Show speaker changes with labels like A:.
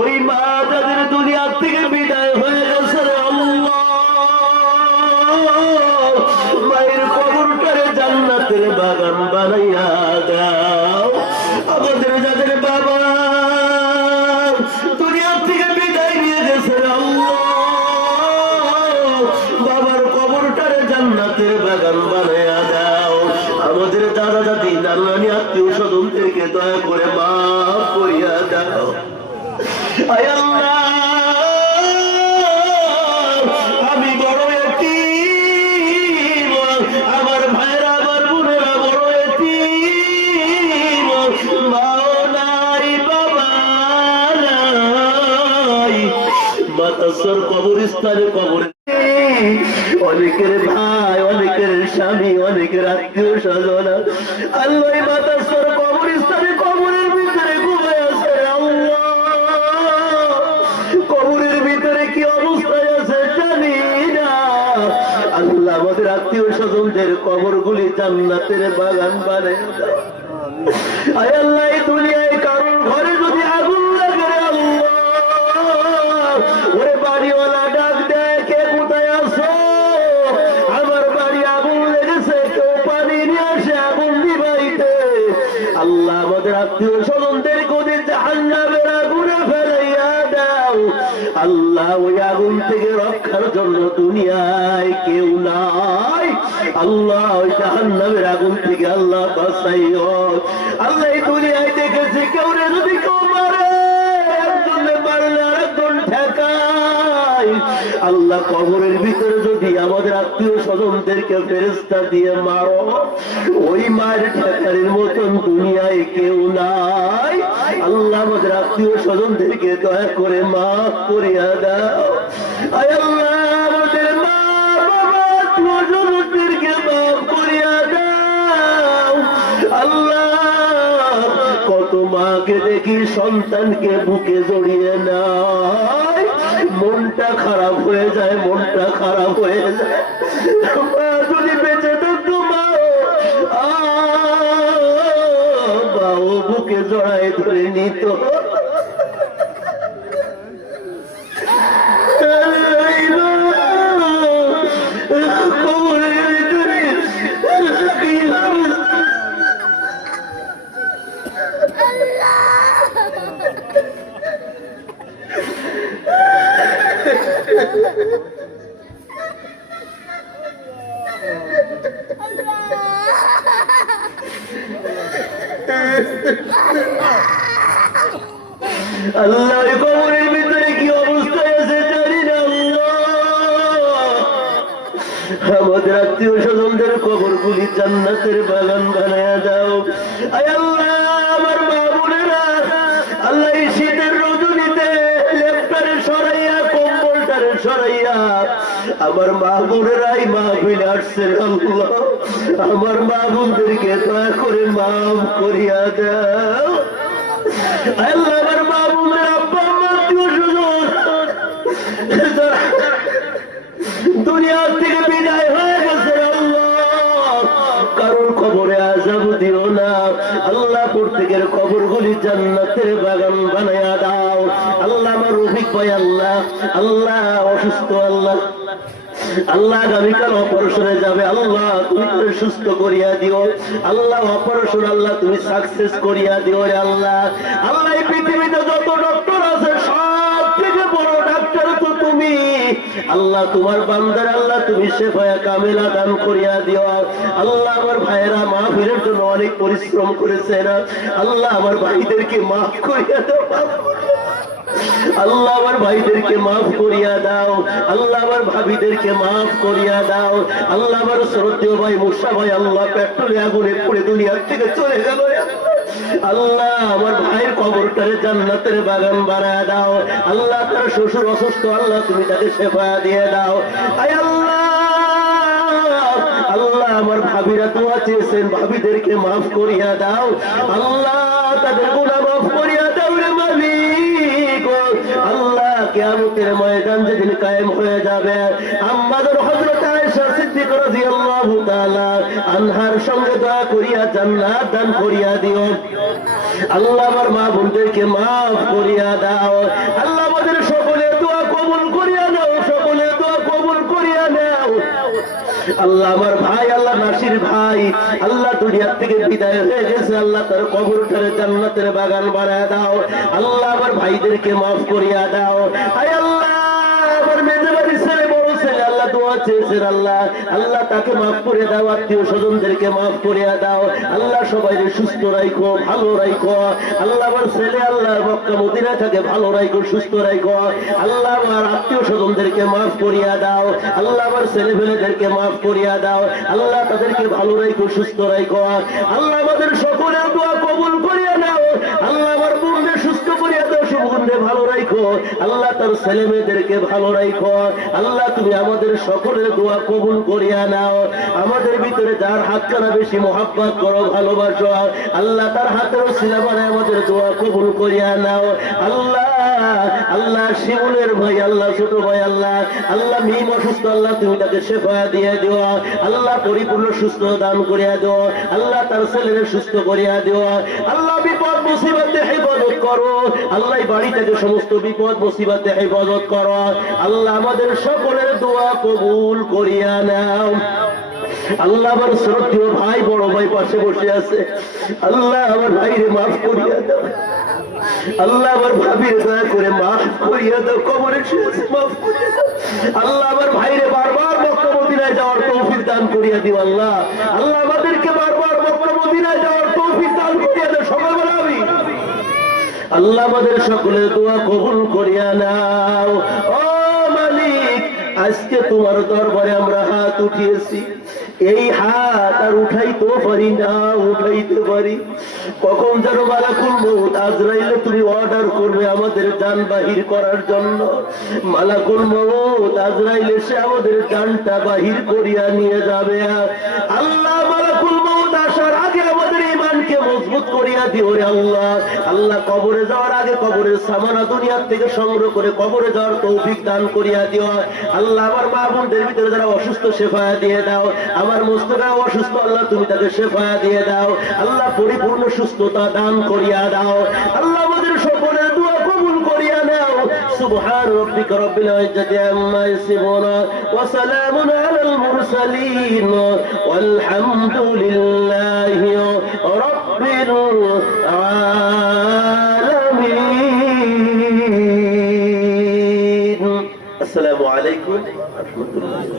A: ওই মা তাদের দুনিয়ার থেকে বিদায় হয়ে গেছে মায়ের কবরটারে জান্নাতের বাগান বানাইয়া দাও। আমাদের যাদের বাবা দুনিয়ার থেকে বিদায় নিয়ে গেছে দাদা দাদি নানানি আত্মীয় স্বজনদেরকে দয়া করে মাফ করিয়া দাও। আমি বড় একটি আমার ভাইরা আমার বোনেরা অনেকের ভাই, অনেকের স্বামী, অনেকের আত্মীয় স্বজন। আল্লাহ মাতাসর জান্নাতের বাগান দাও। আয় আল্লাহ, এই দুনিয়ায় কারোর ঘরে যদি আগুন লাগে আল্লাহ। ওরে বাড়িওয়ালা ডাক দেয়, কে কোথায় আসো আমার বাড়ি আগুন লেগেছে, কেউ পানি নিয়ে আসে, আগুন দিবাইতে আল্লাহ আমাদের আত্মীয় স্বজনদের কোদের জাহান্নামের আগুনে আল্লাহ ওই আগুন থেকে রক্ষার জন্য দুনিয়ায় কেউ নাই। আল্লাহ ওই জাহান্নামের আগুন থেকে আল্লাহ বাঁচাইও। আল্লাহ এই দুনিয়ায় দেখেছে কেউ রে যদি কেউ মারে, একজনে মারলে আরেকজন ঠেকায়। আল্লাহ কবরের ভিতরে যদি আমাদের আত্মীয় স্বজনদেরকে ফেরেস্তা দিয়ে মারো, ওই মায়ের ঠেকারির মতন আত্মীয় স্বজনদেরকে দয়া করে মাফ করিয়া দাও। মাফ করিয়া দাও। আল্লাহ, কত মাকে দেখি সন্তানকে বুকে জড়িয়ে নাই মনটা খারাপ হয়ে যায়, মনটা খারাপ হয়ে যায়। যদি বেঁচে থাকতো, মা বুকে জড়ায় ধরে নিত। আল্লাহ কবরের ভিতরে কি অবস্থায় আছে জানি না আমাদের আত্মীয় স্বজনদের কবর গুলি জান্নাতের বাগান বানায় দাও। আমার মা বোনেরা, আল্লাহ শীতের রজনীতে লেপটারে সরাইয়া, কম্বলটারে সরাইয়া, আমার মা বোনেরাই মা ফিলে আসছেন, আল্লাহ। আমার মা বোনদেরকে দয়া করে মাফ করিয়া দাও। আমার মা বোনের আব্বা আমার থেকে বিদায় হয়ে গেছে কারোর খবরে আজাব দিও না। আল্লাহ প্রত্যেকের কবর গুলি জান্নাতের বাগান বানায়া দাও। আল্লাহ আমার আল্লাহ আল্লাহ অসুস্থ আল্লাহ। আল্লাহ আগামীকাল অপারেশনে যাবে, আল্লাহ তুমি করে সুস্থ করিয়া দিও। আল্লাহ অপারেশন আল্লাহ তুমি সাকসেস করিয়া দিও রে আল্লাহ। আল্লাহ এই পৃথিবীতে যত ডক্টর আছে, সব থেকে বড় ডাক্তার তো তুমি। আল্লাহ তোমার বান্দার আল্লাহ তুমি শেফায়া কামেলা দান করিয়া দিও। আল্লাহ আমার ভাইয়েরা মাহফিলের জন্য অনেক পরিশ্রম করেছে না আল্লাহ আমার ভাইদেরকে মাফ করিয়া দাও, মাফ করিয়া দাও। আল্লাহ আমার ভাইদেরকে মাফ করিয়া দাও। আল্লাহ আমার ভাবিদেরকে মাফ করিয়া দাও। আল্লাহ আমার শ্রদ্ধেয় ভাই মুসা ভাই, আল্লাহ পেট্রোলে আগুনে পড়ে দুনিয়ার থেকে চলে গেল আল্লাহ আমার ভাইয়ের কবরটারে জান্নাতের বাগান বানায় দাও। আল্লাহ তার শ্বশুর অসুস্থ, আল্লাহ তুমি তাকে সেবা দিয়ে দাও। আয় আল্লাহ! আল্লাহ আমার ভাবিরা দোয়া চেয়েছেন, ভাবিদেরকে মাফ করিয়া দাও। আল্লাহ তাদের গুণা মাফ করিয়া দাও রে মালিক। কেয়ামতের ময়দান যেদিন কায়েম হয়ে যাবে আমাদের হজরত আয়েশা সিদ্দিক রাদিয়াল্লাহু তাআলা আনহার সঙ্গে দোয়া করিয়া জান্নাত দান করিয়া দিও। আল্লাহ আমার মা বোনদেরকে মাফ করিয়া দাও। আল্লাহ আমাদের সকলের দোয়া কবুল করিয়া নাও সকলের দোয়া কবুল করিয়া নাও আল্লাহ আমার ভাই, আল্লাহ নাসির ভাই, আল্লাহ দুনিয়ার থেকে বিদায় হয়ে গেছে, আল্লাহ তার কবর করে জান্নাতের বাগান বানায় দাও। আল্লাহ আমার ভাইদেরকে মাফ করিয়া দাও। আয় আল্লাহ, আমার মেজে বাড়ি ছেলে দোয়া আল্লাহ। মাফ করে করিয়া দাও। আল্লাহ আমার ছেলে ফেলেদেরকে মাফ করিয়া দাও। আল্লাহ তাদেরকে ভালো রাখো সুস্থ রাখো আল্লাহ আমাদের সকলের কবুল করিয়া আল্লাহ তার ছেলে মেয়েদেরকে ভালো রাখো আল্লাহ, তুমি আমাদের সকলের দোয়া কবুল করিয়া নাও। আমাদের ভিতরে যার হাত কানা বেশি মোহাব্বত করো, ভালোবাসো, আল্লাহ তার হাতের সিনেমানে আমাদের দোয়া কবুল করিয়া নাও। আল্লাহ আল্লাহ, শিমুলের ভাই, আল্লাহ, ছোট ভাই, আল্লাহ আল্লাহ, মিম অসুস্থ, আল্লাহ, তুমি তাকে শেফা দিয়ে দিও। আল্লাহ, পরিপূর্ণ সুস্থ দান করিয়া দিও। আল্লাহ, তার ছেলের সুস্থ করিয়া দিও। আল্লাহ, বিপদ, মুসিবতে, হেফাজত করো। আল্লাহ বাড়ি থেকে সমস্ত বিপদ, মুসিবতে হেফাজত করো। আল্লাহ আমাদের সকলের দোয়া কবুল করিয়া নাও। আল্লাহ আমার শ্রদ্ধেয় ভাই বড় ভাই পাশে বসে আছে। আল্লাহ আমার ভাইরে মাফ করিয়া দাও। আল্লাহ আমার ভাবির দয়া করে মাফ করিয়া দাও। কবরে মাফ করিয়া দাও। আল্লাহ আমার ভাইরে বারবার মক্কা মদিনায় যাওয়ার তৌফিক দান করিয়া দিও আল্লাহ। আল্লাহ আমাদেরকে বারবার মক্কা মদিনায় যাওয়ার তৌফিক দান করিয়া দাও সকালবেলা আমি আল্লাহ আমাদের সকলের দোয়া কবুল করিয়া নাও। ও মালিক, আজকে তোমার দরবারে আমরা হাত উঠিয়েছি। এই হাত আর উঠাইতে পারি না, উঠাইতে পারি। কখন যেন মালাকুল মৌত আজরাইলে তুমি অর্ডার করবে আমাদের যান বাহির করার জন্য। মালাকুল মৌত আজরাইলে সে আমাদের যানটা বাহির করিয়া নিয়ে যাবে। আল্লাহ মজবুত করিয়া দিও রে আল্লাহ আল্লাহ কবরে যাওয়ার আগে কবরের সামানা দুনিয়ার থেকে সংগ্রহ করে কবরে যাওয়ার তৌফিক দান করিয়া দিও আল্লাহ আমার মা বোনদের ভিতরে যারা অসুস্থ শেফায়া দিয়ে দাও আমার মোস্তকা অসুস্থ আল্লাহ তুমি তাকে শেফায়া দিয়ে দাও আল্লাহ পরিপূর্ণ সুস্থতা দান করিয়া দাও আল্লাহ আমাদের সকলের দোয়া কবুল করিয়া নাও সুবহান রব্বিকা রব্বিল ইজ্জাতি আম্মা ইয়াসিফুন ওয়া সালামুন আলাল মুরসালিন والحمد لله رب العالمين. السلام عليكم ورحمة الله.